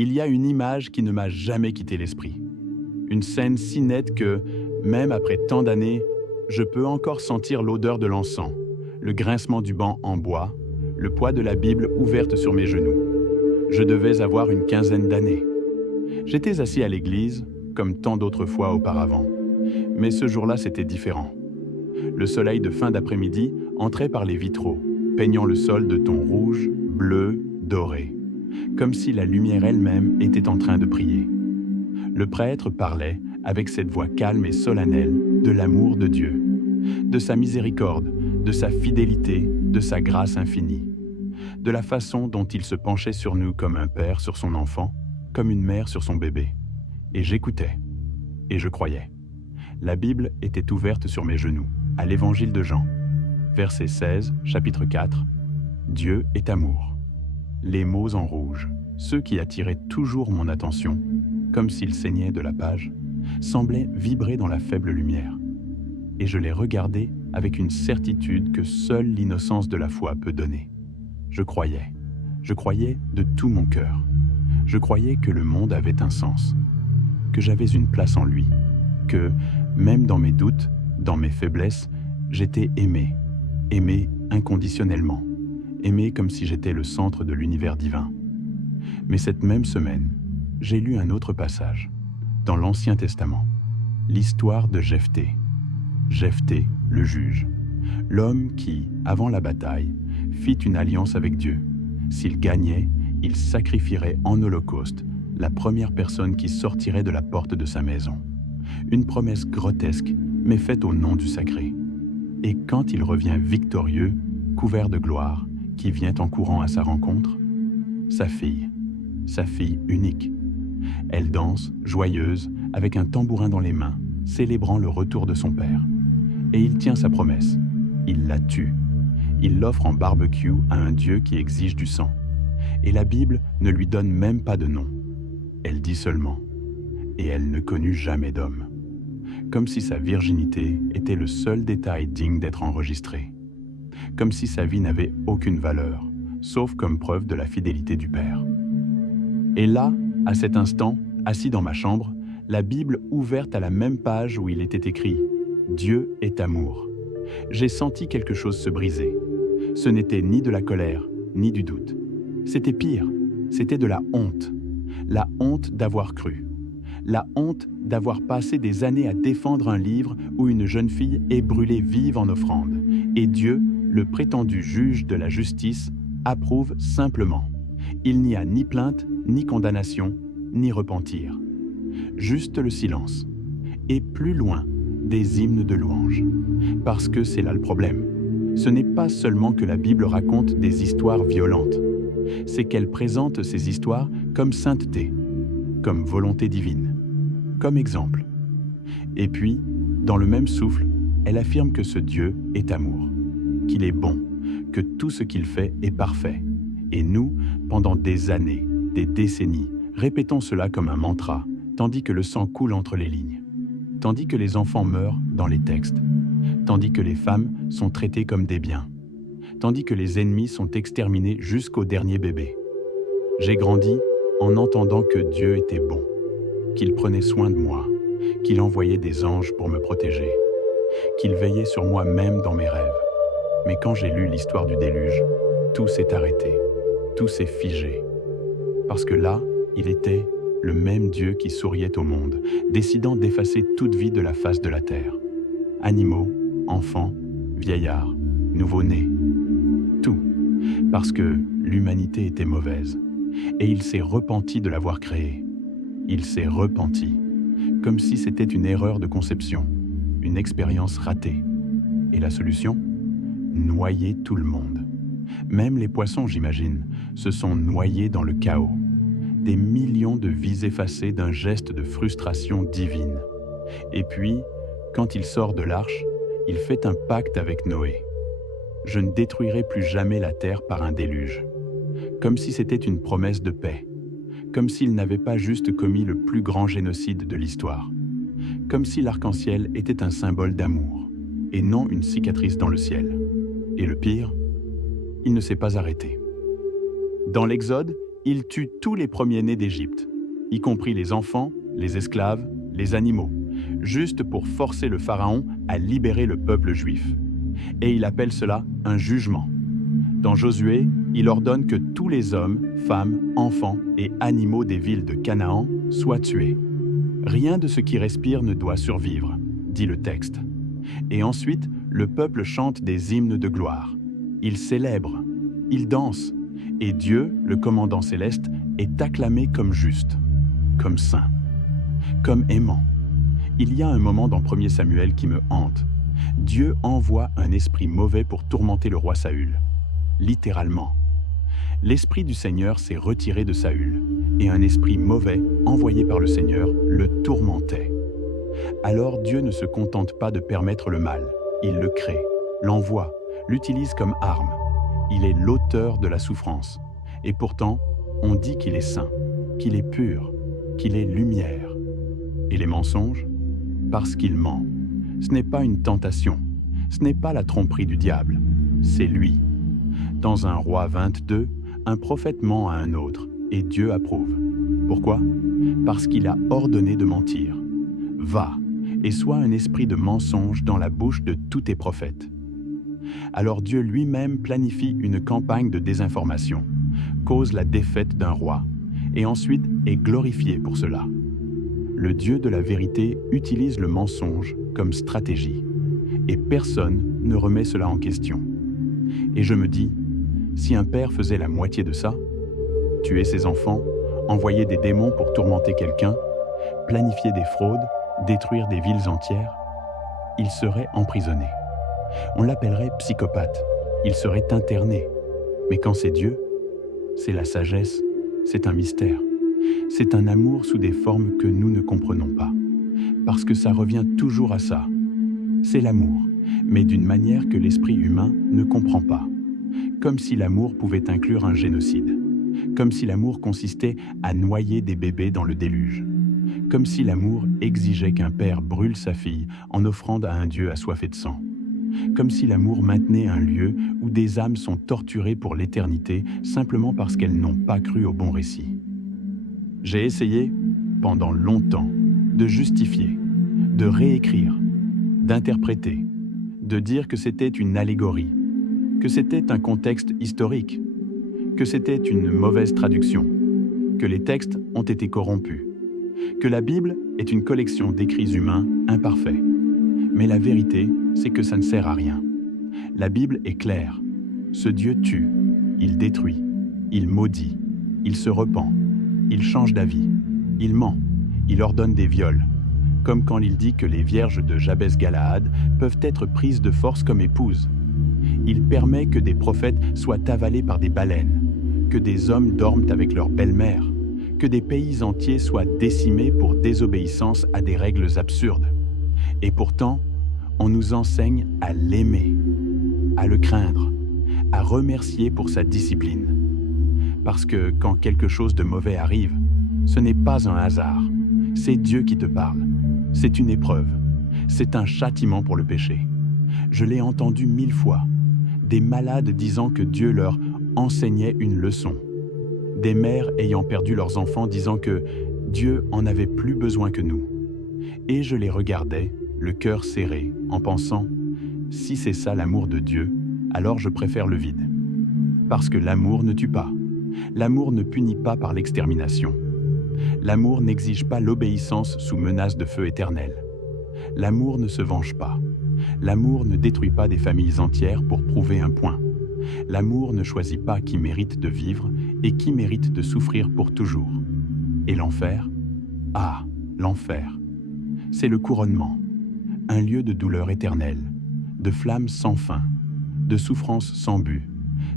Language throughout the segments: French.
il y a une image qui ne m'a jamais quitté l'esprit. Une scène si nette que, même après tant d'années, je peux encore sentir l'odeur de l'encens, le grincement du banc en bois, le poids de la Bible ouverte sur mes genoux. Je devais avoir une quinzaine d'années. J'étais assis à l'église, comme tant d'autres fois auparavant. Mais ce jour-là, c'était différent. Le soleil de fin d'après-midi entrait par les vitraux, peignant le sol de tons rouges, bleus, dorés, comme si la lumière elle-même était en train de prier. Le prêtre parlait, avec cette voix calme et solennelle, de l'amour de Dieu, de sa miséricorde, de sa fidélité, de sa grâce infinie, de la façon dont il se penchait sur nous comme un père sur son enfant, comme une mère sur son bébé. Et j'écoutais, et je croyais. La Bible était ouverte sur mes genoux, à l'Évangile de Jean. Verset 16, chapitre 4. Dieu est amour. Les mots en rouge, ceux qui attiraient toujours mon attention, comme s'ils saignaient de la page, semblaient vibrer dans la faible lumière. Et je les regardais avec une certitude que seule l'innocence de la foi peut donner. Je croyais de tout mon cœur. Je croyais que le monde avait un sens, que j'avais une place en lui, que, même dans mes doutes, dans mes faiblesses, j'étais aimé inconditionnellement, aimé comme si j'étais le centre de l'univers divin. Mais cette même semaine, j'ai lu un autre passage, dans l'Ancien Testament, l'histoire de Jephthé. Jephthé, le juge, l'homme qui, avant la bataille, fit une alliance avec Dieu. S'il gagnait, il sacrifierait en holocauste la première personne qui sortirait de la porte de sa maison. Une promesse grotesque, mais faite au nom du sacré. Et quand il revient victorieux, couvert de gloire, qui vient en courant à sa rencontre, sa fille unique. Elle danse, joyeuse, avec un tambourin dans les mains, célébrant le retour de son père. Et il tient sa promesse. Il la tue. Il l'offre en barbecue à un Dieu qui exige du sang. Et la Bible ne lui donne même pas de nom. Elle dit seulement « Et elle ne connut jamais d'homme », comme si sa virginité était le seul détail digne d'être enregistré, comme si sa vie n'avait aucune valeur, sauf comme preuve de la fidélité du Père. Et là, à cet instant, assis dans ma chambre, la Bible ouverte à la même page où il était écrit « Dieu est amour ». J'ai senti quelque chose se briser. Ce n'était ni de la colère, ni du doute. C'était pire, c'était de la honte d'avoir cru. La honte d'avoir passé des années à défendre un livre où une jeune fille est brûlée vive en offrande. Et Dieu, le prétendu juge de la justice, approuve simplement. Il n'y a ni plainte, ni condamnation, ni repentir. Juste le silence. Et plus loin, des hymnes de louange. Parce que c'est là le problème. Ce n'est pas seulement que la Bible raconte des histoires violentes. C'est qu'elle présente ces histoires comme sainteté, comme volonté divine, comme exemple. Et puis, dans le même souffle, elle affirme que ce Dieu est amour, qu'il est bon, que tout ce qu'il fait est parfait. Et nous, pendant des années, des décennies, répétons cela comme un mantra, tandis que le sang coule entre les lignes, tandis que les enfants meurent dans les textes, tandis que les femmes sont traitées comme des biens, tandis que les ennemis sont exterminés jusqu'au dernier bébé. J'ai grandi en entendant que Dieu était bon, qu'il prenait soin de moi, qu'il envoyait des anges pour me protéger, qu'il veillait sur moi même dans mes rêves. Mais quand j'ai lu l'histoire du déluge, tout s'est arrêté, tout s'est figé. Parce que là, il était le même Dieu qui souriait au monde, décidant d'effacer toute vie de la face de la terre. Animaux, enfants, vieillards, nouveau-nés, tout. Parce que l'humanité était mauvaise. Et il s'est repenti de l'avoir créée. Il s'est repenti, comme si c'était une erreur de conception, une expérience ratée. Et la solution ? Noyer tout le monde. Même les poissons, j'imagine, se sont noyés dans le chaos. Des millions de vies effacées d'un geste de frustration divine. Et puis, quand il sort de l'arche, il fait un pacte avec Noé. Je ne détruirai plus jamais la terre par un déluge. Comme si c'était une promesse de paix. Comme s'il n'avait pas juste commis le plus grand génocide de l'histoire. Comme si l'arc-en-ciel était un symbole d'amour, et non une cicatrice dans le ciel. Et le pire, il ne s'est pas arrêté. Dans l'Exode, il tue tous les premiers-nés d'Égypte, y compris les enfants, les esclaves, les animaux, juste pour forcer le pharaon à libérer le peuple juif. Et il appelle cela un jugement. Dans Josué, il ordonne que tous les hommes, femmes, enfants et animaux des villes de Canaan soient tués. Rien de ce qui respire ne doit survivre, dit le texte. Et ensuite, le peuple chante des hymnes de gloire. Il célèbre, il danse, et Dieu, le commandant céleste, est acclamé comme juste, comme saint, comme aimant. Il y a un moment dans 1 Samuel qui me hante. Dieu envoie un esprit mauvais pour tourmenter le roi Saül. Littéralement. L'esprit du Seigneur s'est retiré de Saül, et un esprit mauvais, envoyé par le Seigneur, le tourmentait. Alors Dieu ne se contente pas de permettre le mal, il le crée, l'envoie, l'utilise comme arme. Il est l'auteur de la souffrance. Et pourtant, on dit qu'il est saint, qu'il est pur, qu'il est lumière. Et les mensonges? Parce qu'il ment. Ce n'est pas une tentation, ce n'est pas la tromperie du diable, c'est lui. Dans un roi 22, un prophète ment à un autre, et Dieu approuve. Pourquoi? Parce qu'il a ordonné de mentir. Va, et sois un esprit de mensonge dans la bouche de tous tes prophètes. Alors Dieu lui-même planifie une campagne de désinformation, cause la défaite d'un roi, et ensuite est glorifié pour cela. Le Dieu de la vérité utilise le mensonge comme stratégie, et personne ne remet cela en question. Et je me dis, si un père faisait la moitié de ça, tuer ses enfants, envoyer des démons pour tourmenter quelqu'un, planifier des fraudes, détruire des villes entières, il serait emprisonné. On l'appellerait psychopathe, il serait interné. Mais quand c'est Dieu, c'est la sagesse, c'est un mystère. C'est un amour sous des formes que nous ne comprenons pas. Parce que ça revient toujours à ça. C'est l'amour, mais d'une manière que l'esprit humain ne comprend pas. Comme si l'amour pouvait inclure un génocide. Comme si l'amour consistait à noyer des bébés dans le déluge. Comme si l'amour exigeait qu'un père brûle sa fille en offrande à un Dieu assoiffé de sang. Comme si l'amour maintenait un lieu où des âmes sont torturées pour l'éternité simplement parce qu'elles n'ont pas cru au bon récit. J'ai essayé, pendant longtemps, de justifier, de réécrire, d'interpréter, de dire que c'était une allégorie, que c'était un contexte historique, que c'était une mauvaise traduction, que les textes ont été corrompus, que la Bible est une collection d'écrits humains imparfaits. Mais la vérité, c'est que ça ne sert à rien. La Bible est claire. Ce Dieu tue, il détruit, il maudit, il se repent, il change d'avis, il ment, il ordonne des viols, comme quand il dit que les vierges de Jabès-Galaad peuvent être prises de force comme épouses. Il permet que des prophètes soient avalés par des baleines, que des hommes dorment avec leur belle-mère, que des pays entiers soient décimés pour désobéissance à des règles absurdes. Et pourtant, on nous enseigne à l'aimer, à le craindre, à remercier pour sa discipline. Parce que quand quelque chose de mauvais arrive, ce n'est pas un hasard, c'est Dieu qui te parle. C'est une épreuve, c'est un châtiment pour le péché. Je l'ai entendu 1000 fois, des malades disant que Dieu leur enseignait une leçon, des mères ayant perdu leurs enfants disant que Dieu en avait plus besoin que nous. Et je les regardais, le cœur serré, en pensant « Si c'est ça l'amour de Dieu, alors je préfère le vide. » Parce que l'amour ne tue pas. L'amour ne punit pas par l'extermination. L'amour n'exige pas l'obéissance sous menace de feu éternel. L'amour ne se venge pas. L'amour ne détruit pas des familles entières pour prouver un point. L'amour ne choisit pas qui mérite de vivre et qui mérite de souffrir pour toujours. Et l'enfer? Ah, l'enfer. C'est le couronnement, un lieu de douleur éternelle, de flammes sans fin, de souffrances sans but,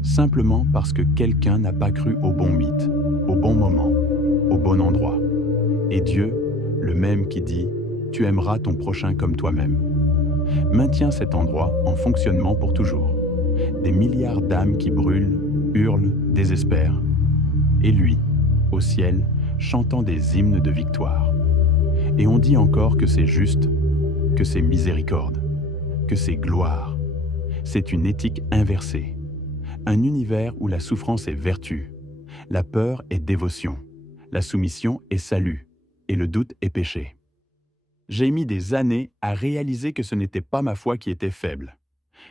simplement parce que quelqu'un n'a pas cru au bon mythe, au bon moment, au bon endroit. Et Dieu, le même qui dit « Tu aimeras ton prochain comme toi-même », maintient cet endroit en fonctionnement pour toujours. Des milliards d'âmes qui brûlent, hurlent, désespèrent. Et lui, au ciel, chantant des hymnes de victoire. Et on dit encore que c'est juste, que c'est miséricorde, que c'est gloire. C'est une éthique inversée. Un univers où la souffrance est vertu. La peur est dévotion, la soumission est salut, et le doute est péché. J'ai mis des années à réaliser que ce n'était pas ma foi qui était faible.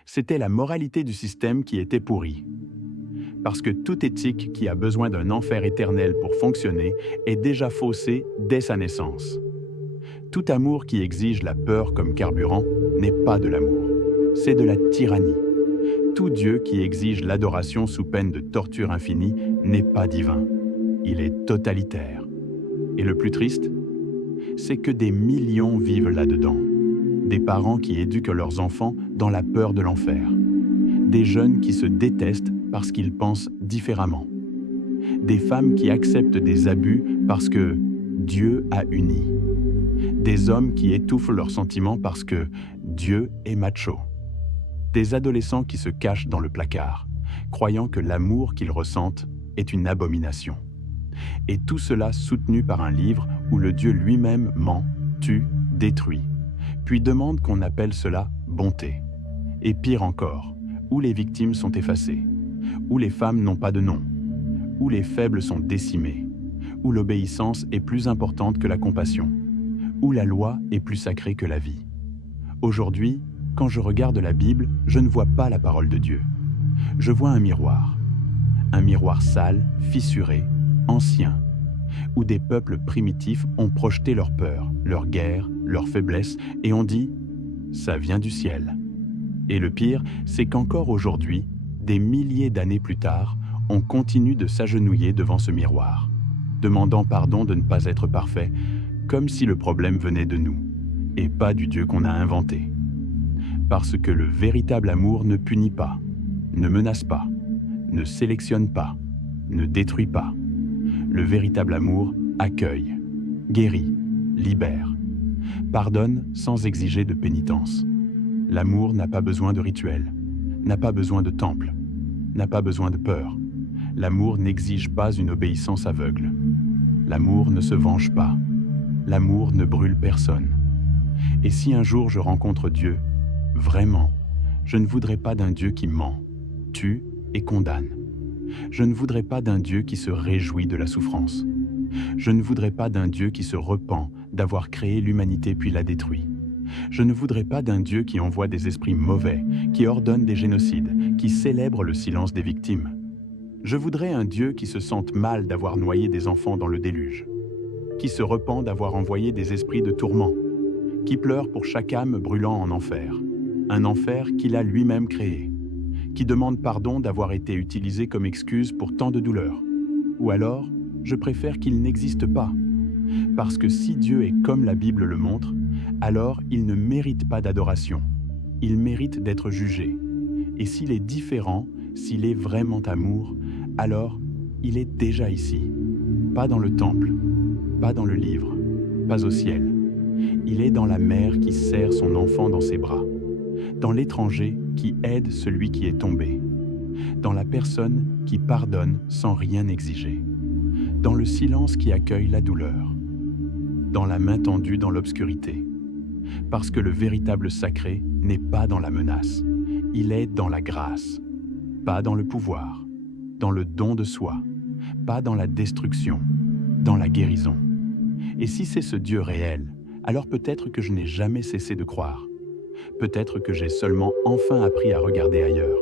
C'était la moralité du système qui était pourrie. Parce que toute éthique qui a besoin d'un enfer éternel pour fonctionner est déjà faussée dès sa naissance. Tout amour qui exige la peur comme carburant n'est pas de l'amour, c'est de la tyrannie. Tout Dieu qui exige l'adoration sous peine de torture infinie n'est pas divin, il est totalitaire. Et le plus triste, c'est que des millions vivent là-dedans. Des parents qui éduquent leurs enfants dans la peur de l'enfer. Des jeunes qui se détestent parce qu'ils pensent différemment. Des femmes qui acceptent des abus parce que Dieu a uni. Des hommes qui étouffent leurs sentiments parce que Dieu est macho. Des adolescents qui se cachent dans le placard, croyant que l'amour qu'ils ressentent est une abomination. Et tout cela soutenu par un livre où le Dieu lui-même ment, tue, détruit, puis demande qu'on appelle cela bonté. Et pire encore, où les victimes sont effacées, où les femmes n'ont pas de nom, où les faibles sont décimés, où l'obéissance est plus importante que la compassion, où la loi est plus sacrée que la vie. Aujourd'hui, quand je regarde la Bible, je ne vois pas la parole de Dieu. Je vois un miroir sale, fissuré, ancien, où des peuples primitifs ont projeté leur peur, leur guerre, leur faiblesse, et ont dit « ça vient du ciel ». Et le pire, c'est qu'encore aujourd'hui, des milliers d'années plus tard, on continue de s'agenouiller devant ce miroir, demandant pardon de ne pas être parfait, comme si le problème venait de nous, et pas du Dieu qu'on a inventé. Parce que le véritable amour ne punit pas, ne menace pas, ne sélectionne pas, ne détruit pas. Le véritable amour accueille, guérit, libère, pardonne sans exiger de pénitence. L'amour n'a pas besoin de rituel, n'a pas besoin de temple, n'a pas besoin de peur. L'amour n'exige pas une obéissance aveugle. L'amour ne se venge pas. L'amour ne brûle personne. Et si un jour je rencontre Dieu, vraiment, je ne voudrais pas d'un Dieu qui ment, tue et condamne. Je ne voudrais pas d'un Dieu qui se réjouit de la souffrance. Je ne voudrais pas d'un Dieu qui se repent d'avoir créé l'humanité puis la détruit. Je ne voudrais pas d'un Dieu qui envoie des esprits mauvais, qui ordonne des génocides, qui célèbre le silence des victimes. Je voudrais un Dieu qui se sente mal d'avoir noyé des enfants dans le déluge, qui se repent d'avoir envoyé des esprits de tourment, qui pleure pour chaque âme brûlant en enfer, un enfer qu'il a lui-même créé, qui demande pardon d'avoir été utilisé comme excuse pour tant de douleurs. Ou alors, je préfère qu'il n'existe pas, parce que si Dieu est comme la Bible le montre, alors il ne mérite pas d'adoration, il mérite d'être jugé. Et s'il est différent, s'il est vraiment amour, alors il est déjà ici, pas dans le temple, pas dans le livre, pas au ciel. Il est dans la mère qui serre son enfant dans ses bras, dans l'étranger qui aide celui qui est tombé, dans la personne qui pardonne sans rien exiger, dans le silence qui accueille la douleur, dans la main tendue dans l'obscurité. Parce que le véritable sacré n'est pas dans la menace, il est dans la grâce, pas dans le pouvoir, dans le don de soi, pas dans la destruction, dans la guérison. Et si c'est ce Dieu réel, alors peut-être que je n'ai jamais cessé de croire. Peut-être que j'ai seulement enfin appris à regarder ailleurs.